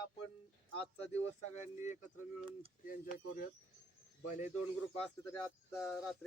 आपण आजचा दिवस सगळ्यांनी एकत्र मिळून एन्जॉय करूयात. भले 2 ग्रुप असते तरी आता रात्री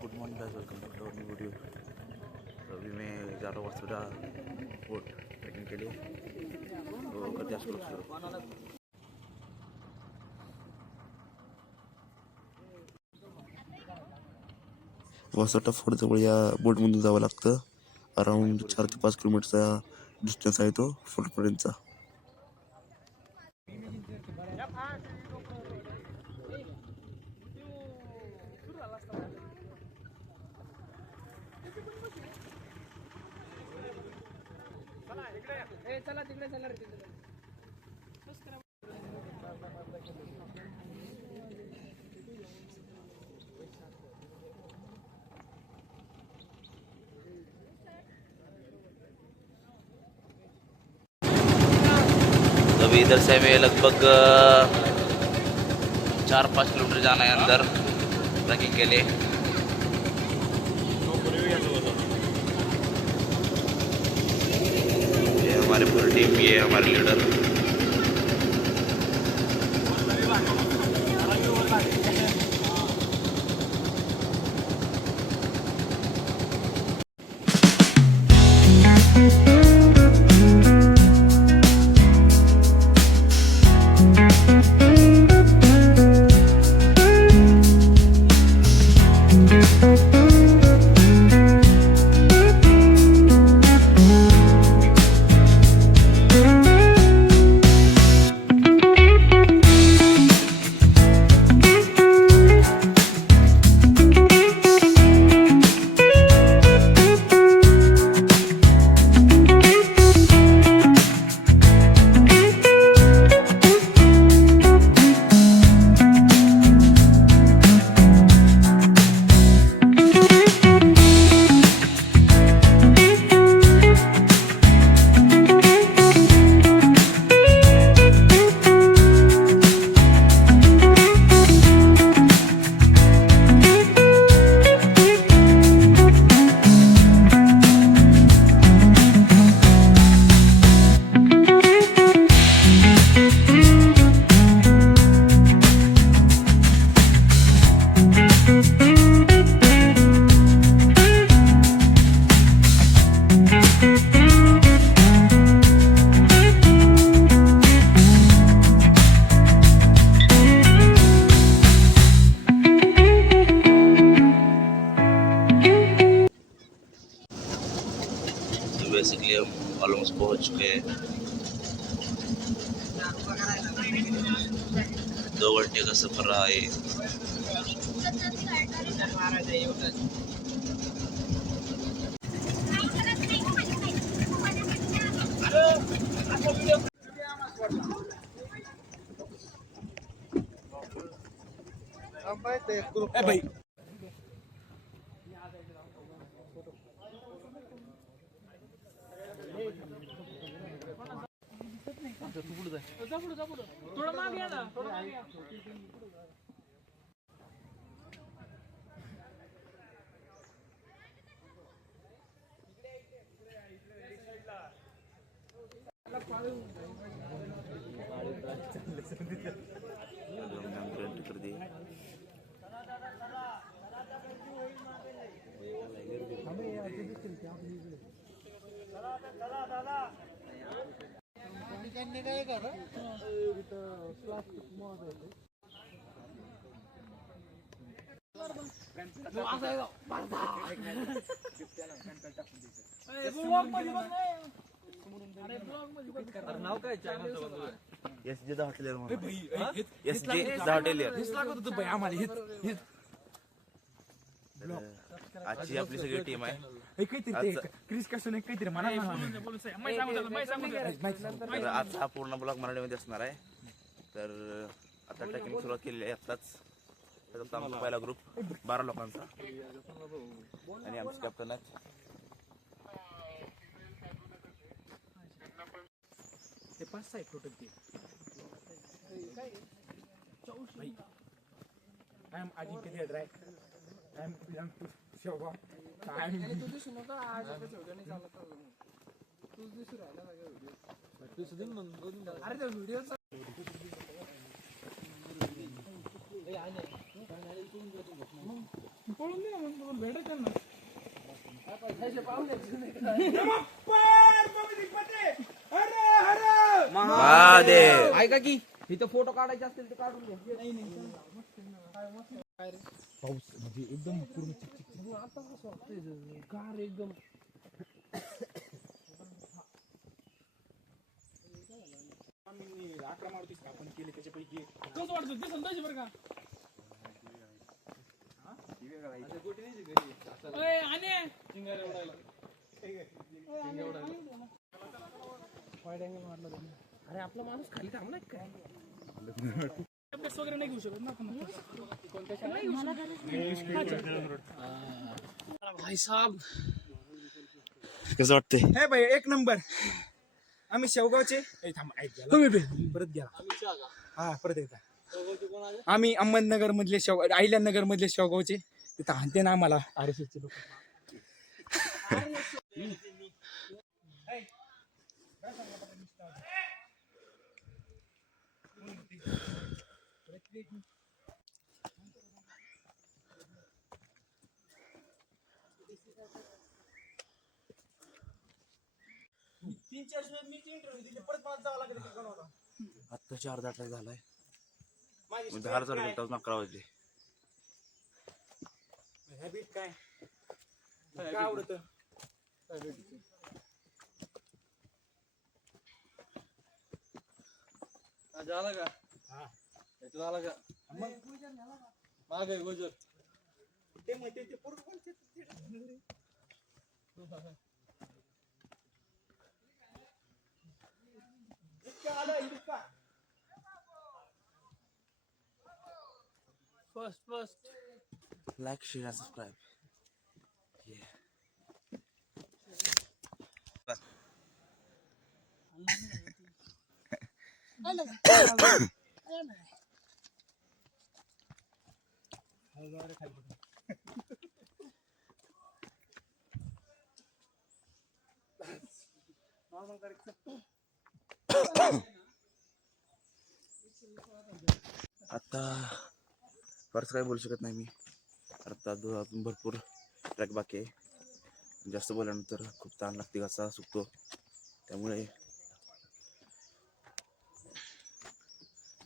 good morning guys, welcome to our new video. अभी मैं जा रहा हूँ वसुधा बोट ट्रैकिंग के लिए. तो करते हैं शुरू. वसुधा फोर्ट जवळ या बोटमधून जावं लागतं. अराउंड 4 ते 5 किलोमीटरचा डिस्टन्स आहे तो फोर्टपर्यंतचा. चला तिकडे चला रे तिकडे. अभी इधर से हमें लगभग 4-5 किलोमीटर जाना है अंदर ट्रैकिंग के लिए. ये हमारी पूरी टीम, ये हमारे लीडर. बेसिकली हम ऑलमोस्ट पहुंच चुके हैं. 2 घंटे का सफ़र रहा है. भाई थोडं मागे या ना, थोडं मागे या. कर दी. काय करा प्लास्टिक मोड होते. नाव काय चॅनलचं? एसजे द हॉटेलियर म्हणून. SJ the hotelier. हेच लागत होतं बाई आम्हाला. हेच आजची आपली सगळी टीम आहे. क्रिस कसून काहीतरी म्हणा ना. तर आज हा पूर्ण ब्लॉग मराठीमध्ये असणार आहे. तर आता ट्रेकिंग सुरुवात केलेली आहे आत्ताच. त्याचा आमचा पहिला ग्रुप 12 लोकांचा आणि आमचे कॅप्टन आहेत. ते 5-6 आहेत टोटल ते. I am Ajinkya Dedray. I am Priyank Shevgaon. तू दिसू नका आज नाही चालत तूच दिसू राहिला व्हिडिओ. अरे त्या व्हिडिओ पळून दे ना मग भेटत ना. महादेव ऐका की इथं फोटो काढायचे असतील तर काढून घ्या. पाऊस म्हणजे एकदम पूर्ण चिकचिक. आता कसं वाटतंय कार एकदम आम्ही 11 मारुती स्थापन केले त्याच्यापैकी कसं वाटतं ते संताजी बरं का. अरे आपला माणूस खाली थांबलाय काय अभ्यास वगैरे नाही घेऊ शकत ना आपण. भाई साहब कसं वाटतंय? हे भाई एक नंबर. आम्ही शेवगावचे परत घ्या. हा परत एकदा. आम्ही अहमदनगर मधले अहिल्यानगर मधले शेवगावचे. तिथं हानते ना आम्हाला RSSचे लोक. आत्ताची अर्धा ट्रॅक झालाय. 10 चालू केलं 11 वाजले. हॅबिट काय आवडतं? झाला का झाला का मागे गोजर ते माहिती ते पूर्ण first Like, share and subscribe. आता फारच काही बोलू शकत नाही मी. आता अजून भरपूर ट्रॅक बाकी आहे. जास्त बोलल्यानंतर खूप ताण लागते, घसा सुकतो. त्यामुळे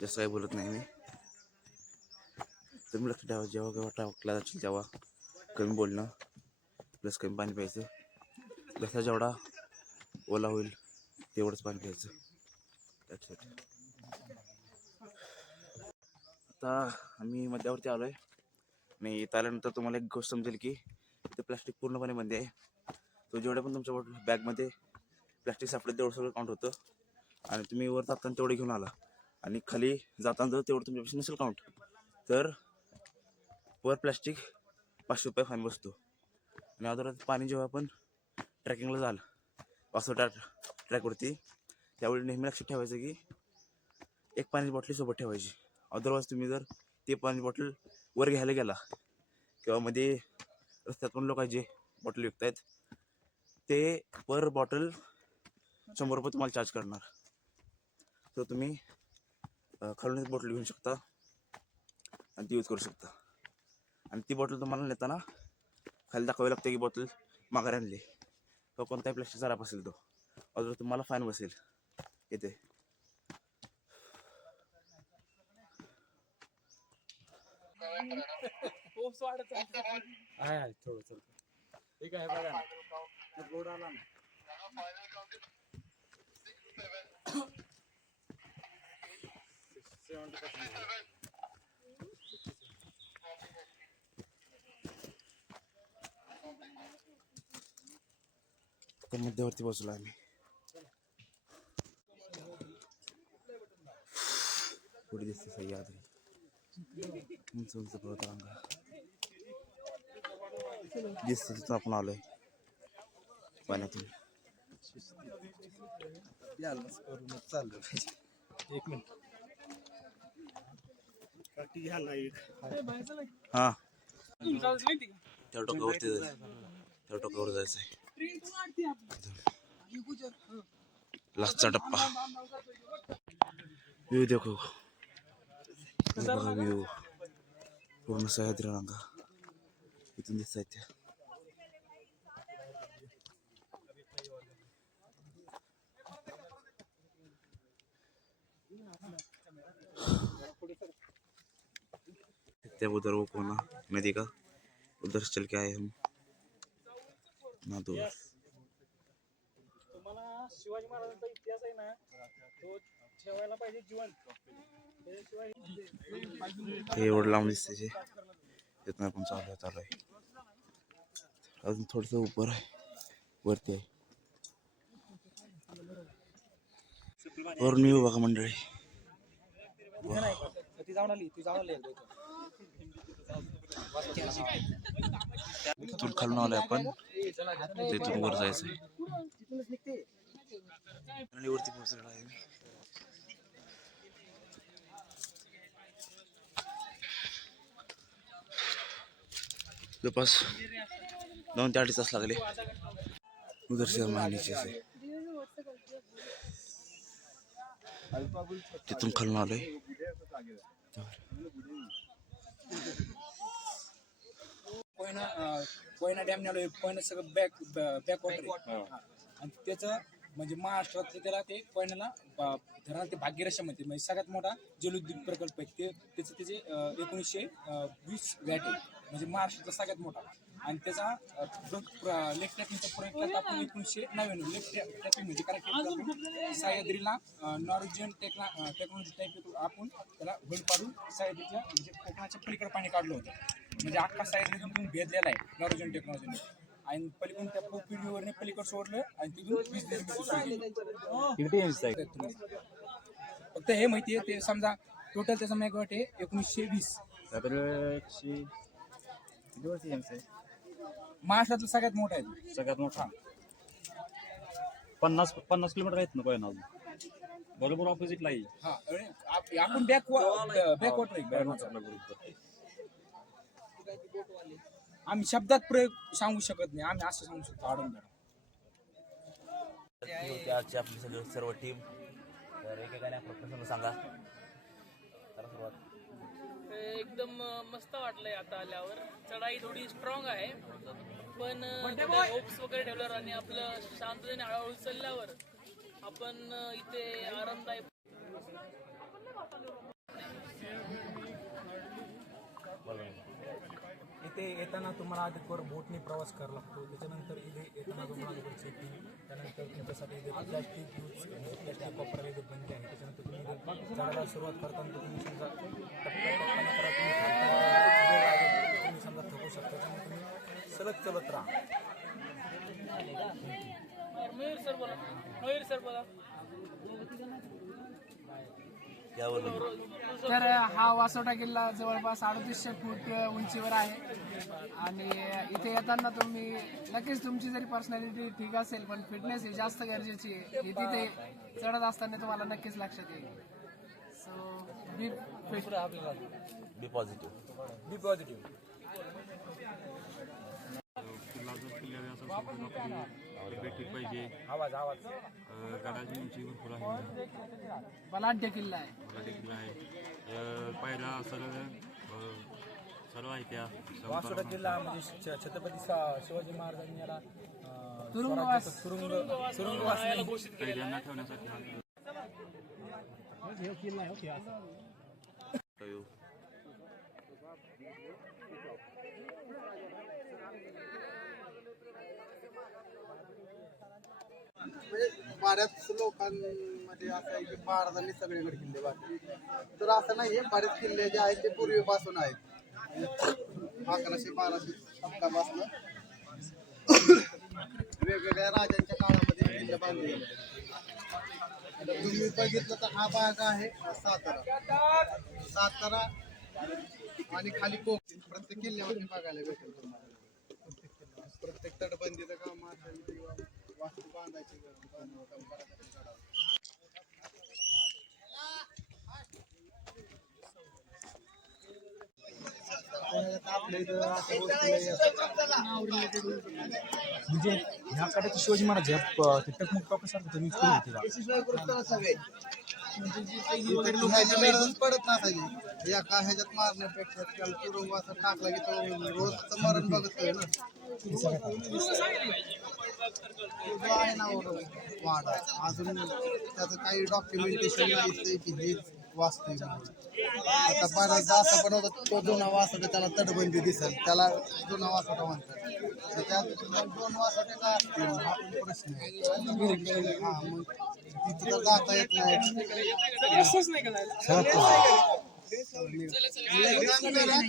जास्त काही बोलत नाही मी. तर मी लक्ष ठेवा, जेव्हा वाटला जाईल तेव्हा कमी बोलणं प्लस कमी पाणी प्यायचं. घसा जेवढा ओला होईल तेवढंच पाणी प्यायचं. आता आम्ही मध्यावरती आलो आहे आणि इथं आल्यानंतर तुम्हाला एक गोष्ट समजेल की इथं प्लॅस्टिक पूर्णपणे बंदी आहे. तो जेवढं पण तुमच्या बॅगमध्ये प्लॅस्टिक सापडेल तेवढं सगळं काउंट होतं आणि तुम्ही वर जाताना तेवढे घेऊन आला आणि खाली जाताना जर तेवढं तुमच्यापासून नसेल काउंट तर वर प्लॅस्टिक 500 रुपये फाईन बसतो. आणि अदरवाईज पाणी जेव्हा आपण ट्रॅकिंगला जाल वासोटा ट्रॅकवरती त्यावेळी नेहमी लक्षात ठेवायचं की एक पाण्याची बॉटली सोबत ठेवायची. अदरवाईज तुम्ही जर ते पाणी बॉटल वर घ्यायला गेला किंवा मध्ये रस्त्यात पण लोक जे बॉटल विकत आहेत ते पर बॉटल 100 रुपये तुम्हाला चार्ज करणार. तर तुम्ही खालूनच बॉटल घेऊ शकता आणि ती यूज करू शकता. आणि ती बॉटल तुम्हाला नेताना खाली दाखवावी लागते की बॉटल माघारी आणली किंवा कोणताही प्लॅस्टिकचा राप असेल तो. अजून तुम्हाला फाईन बसेल येते. आहे थोडं ठीक आहे बघा ना रोड आला ना. आता मध्यवर्ती पोहोचलो आम्ही. पुढे दिसते सह्याद्री, उंच उंच पर्वतरांगा दिसते. तिथून आपण आलोय पाण्यातून. चाललं एक मिनिट. हा माहिती का त्या टोकावरती जायचं, त्या टोकावर जायचंय. लास्टचा टप्पा. व्ह्यू देखो, हे बघा व्ह्यू. पूर्ण सह्याद्री रांगा इथून दिसत आहेत त्या. त्या उधर वो कोना नदी का उधर चल के आए हम ना दूर. तुम्हाला शिवाजी महाराजांचा इतिहास आहे ना तो ठेवायला पाहिजे जिवंत. हे एवढं लांब दिसते जे तिथून आपण चाललोय. अजून थोडस ऊपर आहे, वरती आहे. वरून येऊ बघा मंडळी. ती जाऊन आली तिथून खालून आलोय आपण, तिथून वर जायचंय. आणि वरती पोहोचलेला आहे मी. जवळपास 2 ते 2.5 तास लागले. उधर से हम नीचे से तिथून खालून आलोय. कोयना डॅम आलोय. कोयना सगळं बॅक वॉटर आहे. आणि त्याचं म्हणजे महाराष्ट्रात त्याला ते कोयनाला धरणात ते भाग्यरेषा म्हणते. म्हणजे सगळ्यात मोठा जलविद्युत प्रकल्प आहे ते. त्याचे 1920 वॅट आहे, म्हणजे महाराष्ट्राचा सगळ्यात मोठा. आणि त्याचा लेफ्ट ट्रॅकिंगचा प्रयत्न आपण 1999 लेफ्ट ट्रॅकिंग म्हणजे काय सह्याद्रीला नॉर्वेजियन टेक्नॉलॉजी टाईप आपण त्याला होल पाडून सह्याद्रीच्या म्हणजे कोकणाच्या पलीकडे पाणी काढलं होतं. म्हणजे अख्खा सह्याद्रीतून भेदलेला आहे नॉर्वेजियन टेक्नॉलॉजीने. आणि पलीकडून त्या पोपिडीवरने पलीकडे सोडलं आणि तिथून फक्त हे माहिती आहे ते समजा टोटल त्याचा मेगावॉट आहे 1920. महाराष्ट्रातला सगळ्यात मोठा आहे. सगळ्यात मोठा 50 किलोमीटर आहेत ना कोयना अजून. बरोबर ऑपोजिटला आहे. हा आपण बॅकवॉटर आहे. आम्ही शब्दात प्रयोग सांगू शकत नाही. आम्ही असं सांगू शकतो आडून आजची आपली सर्व टीम. तर एकेकाने आपला प्रसंग सांगा. तर सुरुवात. एकदम मस्त वाटलंय आता आल्यावर. चढाई थोडी स्ट्रॉंग आहे पण होप्स वगैरे ठेवल्यावर आणि आपलं शांततेने हळूहळू चालल्यावर आपण इथे आरामदायक. इथे येताना तुम्हाला आधी बोटने प्रवास करावा लागतो. त्याच्यानंतर इथे येताना तुम्हाला चेकिंग, त्यानंतर तुमच्यासाठी इथे प्लॅस्टिक प्लॅस्टिक वापरायला इथे बंदी आहे. त्याच्यानंतर तुम्ही चढायला सुरुवात करताना तुम्ही समजा टप्प्याटप्प्याने करा. तुम्ही समजा थकू शकता. त्यामुळे तुम्ही सलग चलत राहा. मयूर सर बोला. तर हा वासोटा किल्ला जवळपास 3800 फूट उंचीवर आहे. आणि इथे येताना तुम्ही नक्कीच तुमची जरी पर्सनॅलिटी ठीक असेल पण फिटनेस ही जास्त गरजेची आहे. हे तिथे चढत असताना तुम्हाला नक्कीच लक्षात येईल. सो बी पॉझिटिव्ह. पाहिजे. आवाज गडाची उंची भरपूर आहे. बलाढ्य किल्ला आहे. किल्ला आहे. पायऱ्या सर्व आहे त्या. वासोटा किल्ला म्हणजे छत्रपती शिवाजी महाराजांनी याला तुरुंगवास तुरुंगवास कैद्यांना ठेवण्यासाठी. म्हणजे बऱ्याच लोकांमध्ये असं आहे की महाराजांनी सगळीकडे किल्ले बांधले. तर असं नाहीये, बरेच किल्ले जे आहेत ते पूर्वीपासून आहेत. 1100-1200 शतकापासून वेगवेगळ्या राजांच्या काळामध्ये किल्ले बांधले गेले. आता तुम्ही बघितलं तर हा भाग आहे सातारा आणि खाली कोकण प्रत्येक किल्ल्यावरती बघायला भेटेल तुम्हाला. प्रत्येक तटबंदीचं काम असेल किंवा वास्तू बांधायची काम करायचं काढावं. आपल्या इथं असं म्हणजे ह्या काळात शिवाजी महाराज तिथं मग टॉपसारखं यूज करून होते गरज पडत नसायची एका ह्याच्यात मारण्यापेक्षा त्याला तुरुंगाचा टाकला की तो रोजचं मरण बघतोय ना. जो आहे ना वाडा अजून त्याचं काही डॉक्युमेंटेशन नाही की हे वाचतोय आता बऱ्याचदा असं पण होतं तो जुना वासट त्याला तटबंदी दिसेल त्याला जुना वासट म्हणतात तर त्यात मग 2 वासट का असतील हा पण प्रश्न आहे. हा मग तिथं तर जाता येत नाही.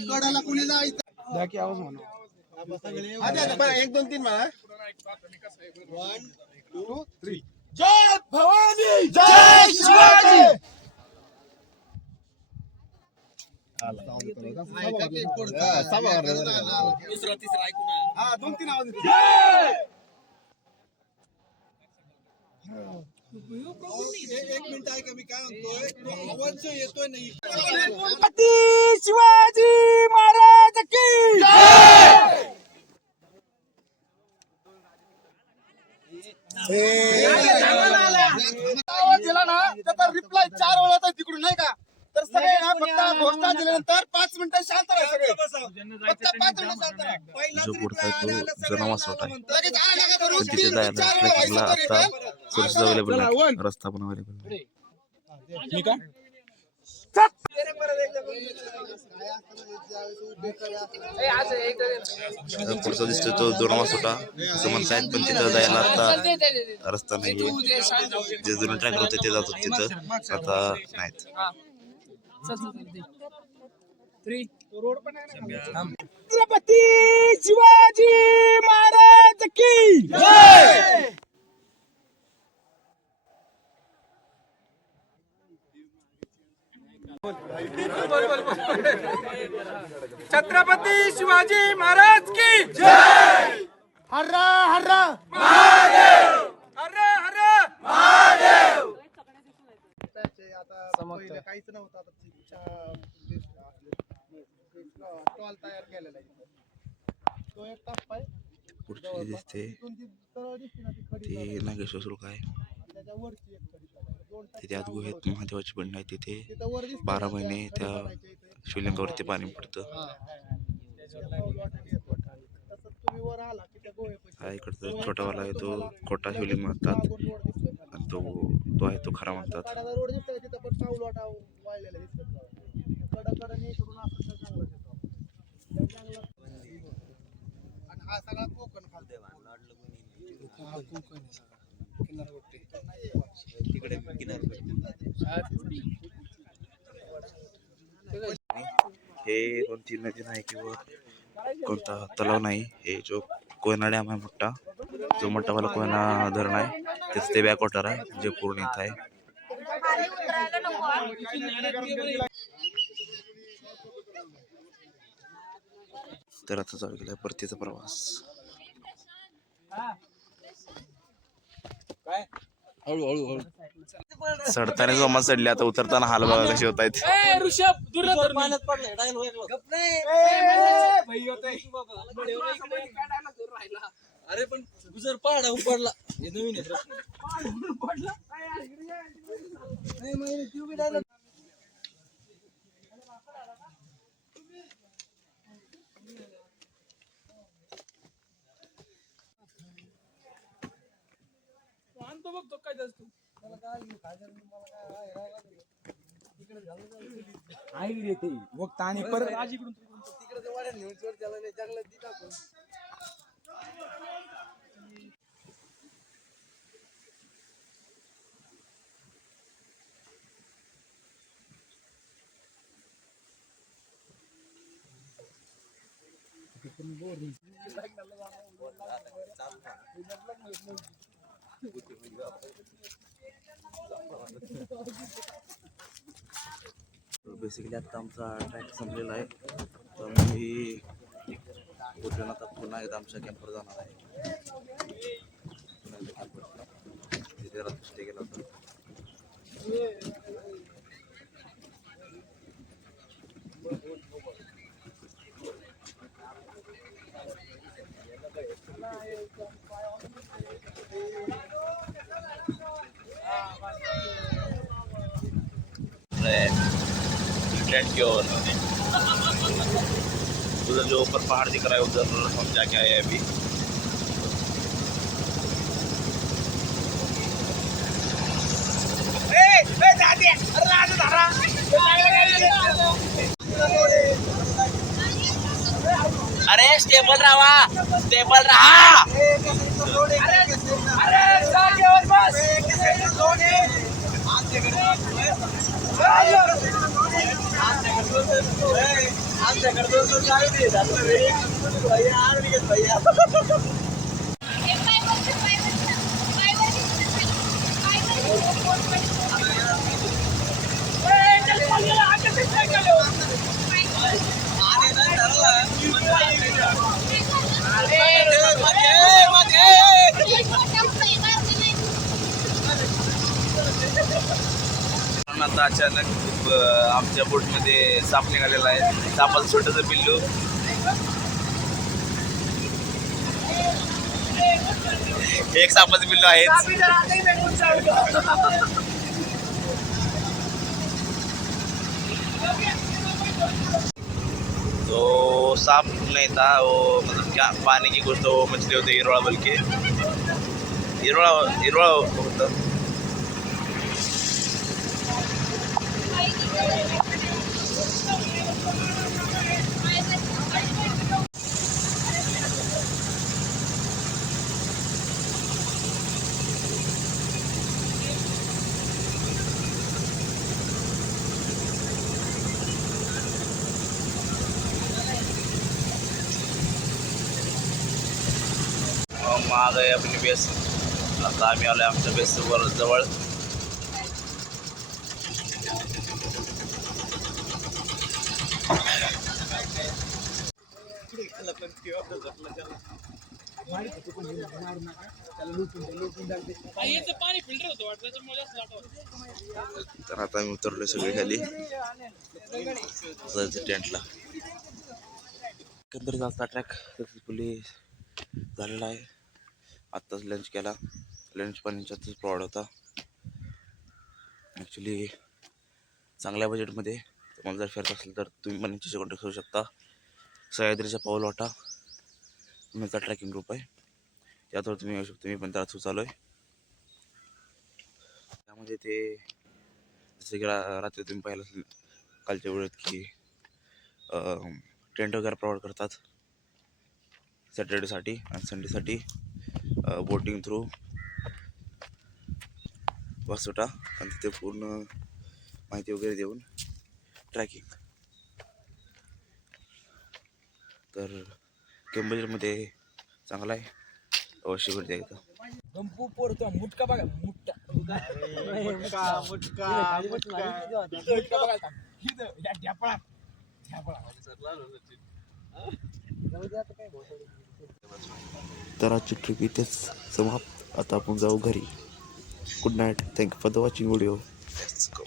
कडाला कुणी जायचं बाकी आवाज म्हणा 1 2 3 म्हणा 1 2 3 जय भवानी जय शिवाजी. दुसरा तिसरा ऐकून हा 2 3 आवाज एक मिनिट ऐका मी काय म्हणतोय आवाज जो येतोय नाही छत्रपती शिवाजी महाराज की जय. आवाज दिला ना त्याचा रिप्लाय 4 वेळा तिकडून नाही का तर सगळे ना फक्त घोषणा दिल्यानंतर 5 मिनिटं शांत राहा सगळे फक्त 5 मिनिटं शांत राहा. जो पुढचा आहे तो जुना वासोटा आहे. लगेच आला का रोज पण तिथे जायला ट्रॅकिंगला आता सोर्सेस अवेलेबल नाही, रस्ता पण अवेलेबल नाही. मी का पुढचा दिसतोय तो जुना वासोटा असं म्हणतायत, पण तिथं जायला आता रस्ता नाहीये. जे जुने ट्रॅकर होते ते जात होते तिथं, आता नाहीत. छत्रपती शिवाजी महाराज की जय. छत्रपती शिवाजी महाराज की जय. हर्रा हर्रा महादेव हर हर महादेव. आता पहिले काहीच नव्हतं आता स्टॉल तयार केलेला आहे तो एक टप्पा आहे. पुढची दिसते तिथून ती सरळ दिसते ना ती खडी ती नागेश्वर सुरू आहे. त्याच्या वरची एक खडी दोन तिथे आत गुहेत महादेवाची पिंड आहे. तिथे तिथं वर दिसतं 12 महिने त्या शिवलिंगावरती पाणी पडतं. तसंच तुम्ही वर आला की त्या गोव्यापाशी हा इकडचा छोटावाला आहे तो खोटा शिवलिंग म्हणतात, आणि तो आहे तो खरा म्हणतात. कडाला रोड दिसतोय तिथं पण पाऊल वाटा वाळलेला दिसतो कडाकडे इकडून असं जंगलात येतो आणि हा सगळा कोकण खालते तिकडे हे कोणती नदी नाही किंवा कोणता तलाव नाही. हे जो कोयना डॅम आहे मोठा, जो मोठावाला कोयना धरण आहे तेच ते बॅकवॉटर आहे जे पूर्ण येत आहे. तर आता चालू केलाय परतीचा प्रवास. चढताना जोमात चढले, आता उतरताना हाल बघा कसे होत आहेत. ऋषभ दुर्लभ अरे पण गुजर पहाडा उपडला हे नवीन आहे बघतो काय तू आई येते वक्त आणि परत बेसिकली आता आमचा ट्रॅक संपलेला आहे तर मी उद्यान आता पुन्हा एकदा आमच्या कॅम्पवर जाणार आहे. तिथे रात्री स्टे केला होता. टेंट की ओर उधर जो ऊपर पहाड़ दिख रहा है उधर हम जाके आए हैं अभी. अरे स्टेबल राहा, स्टेबल राहा. आता अचानक आमच्या बोटमध्ये साप निघालेला आहे. सापाचं छोटंसं पिल्लू. एक सापाचं पिल्लू आहे. तो सांप नहीं था वो, मतलब क्या पानी की कुछ तो मछली होती है हिरोड़ा, बल्कि हिरोड़ा होता. हम आ गए अपनी बेस. आता आम्ही आलोय आमच्या बेस जवळ. पाणी फिल्टर होतं वाटतं त्याच्यामुळे असं वाटतं. तर आता आम्ही उतरलोय सगळे खाली टेंटला. एकंदरीत आजचा ट्रॅक सक्सेसफुली झालेला आहे. आत्ताच लंच केला. लंच पण यांच्यातच प्रोव्हाइड होता. ॲक्च्युली चांगल्या बजेटमध्ये तुम्हाला जर फिरत असेल तर तुम्ही पण यांच्याशी कॉन्टॅक्ट करू शकता. सह्याद्रीच्या पाऊलवाटा पुण्याचा ट्रॅकिंग ग्रुप आहे. त्यावर तुम्ही येऊ शकता. मी पण त्याला सुचालो आहे. त्यामध्ये ते जसं की रात्री तुम्ही पाहिलं असेल कालच्या वेळेत की टेंट वगैरे प्रोव्हाइड करतात सॅटर्डेसाठी आणि संडेसाठी. बोटिंग थ्रू वासोटा आणि तिथे पूर्ण माहिती वगैरे देऊन ट्रॅकिंग. तर केंबेजमध्ये चांगला आहे. अवश्य भेट द्या इथं. गंपू पोरतो मुटका बघा. मुटका बघा. तर आजची ट्रिप इथेच समाप्त. आता आपण जाऊ घरी. Good night. Thank you for the watching video. Let's go.